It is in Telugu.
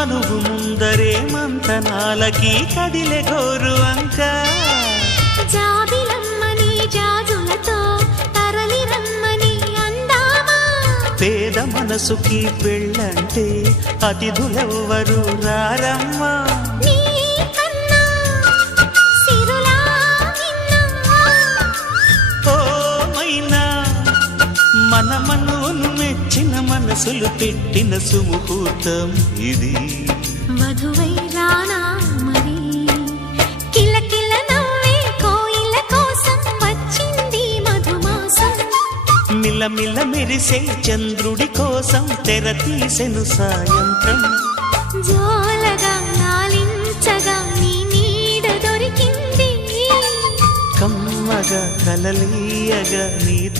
మనువు ముందరే మంతనాలకి కదిలే గోరు అంక జాబిలమ్మని జాజులతో తరలి రమ్మని అందామా పేద మనసుకి పెళ్ళంటే అతిథులెవ్వరు రారమ్మా మన మనవును మెచ్చిన మనసులు పెట్టిన సుముహూర్తం ఇది మధువై రానా మరి కిలకిల నవ్వే కోయిల కోసం వచ్చింది మధుమాసం మిలమిల మెరిసే చంద్రుడి కోసం తెర తీసెను సాయంత్రం జోలగా నాలించగా నీ నీడ దొరికింది కమ్మగా కలలీయగా నీ